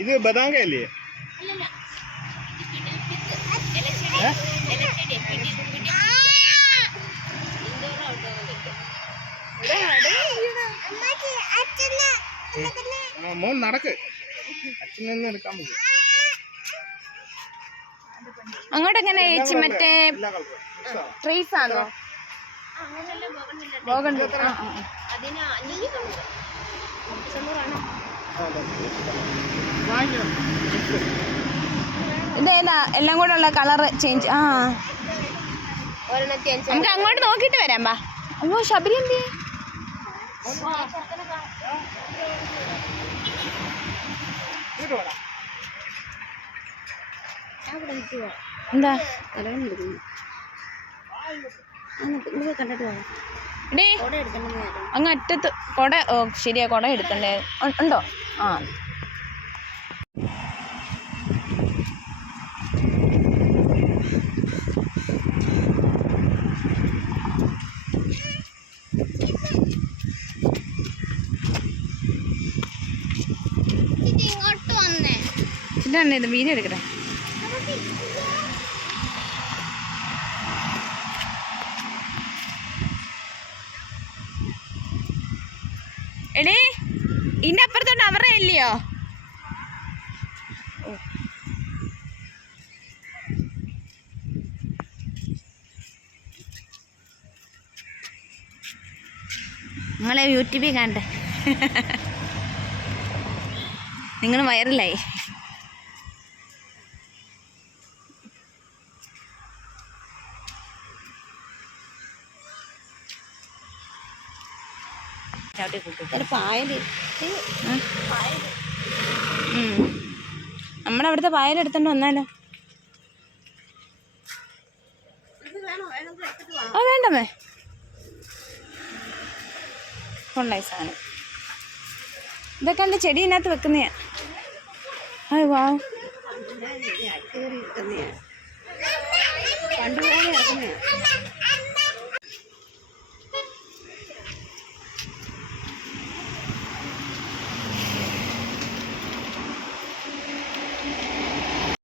ഇത് ബദാങ്കയല്ലേ ഏ? ആ, മോൻ നടക്ക്. അങ്ങോട്ടെങ്ങനെ എടുക്കാൻ പറ്റും. അങ്ങോട്ട് എങ്ങനെ ചേച്ചി മറ്റേ? ട്രീസ് ആണോ? വാങ്ങിക്കണം ഇതേതാ എല്ലാം കൂടെ ഉള്ള കളർ ചേഞ്ച് ആ. നമുക്ക് അങ്ങോട്ട് നോക്കിയിട്ട് വരാം ബാ അയ്യോ ശബരി എന്തി? എന്താ എടുക്കണമെന്ന് അങ്ങ് അറ്റത്ത് കൊട ഓ ശരിയാ കൊട എടുക്കണ്ടേ? ഉണ്ടോ? ആ. ഇങ്ങോട്ട് വന്നേ? ഇതാണ് ഇത് വീഡിയോ എടുക്കട്ടെ എടീ ഇന്ന അപ്പുറത്തോട്ട് അവരുടെ ഇല്ലയോ നിങ്ങളെ യൂട്യൂബിൽ കാണട്ടെ നിങ്ങൾ വൈറലായി. ചവിട്ടി കൂട്ടി ഒരു പായൽ. നമ്മുടെ അവിടുത്തെ പായലെടുത്തോണ്ട് വന്നാലോ? ആ വേണ്ടമേ കൊള്ളായി സാധനം. ഇതൊക്കെ എന്റെ ചെടീനകത്ത് വെക്കുന്നയാ. അയ്യ വാ പണ്ട് പോലെ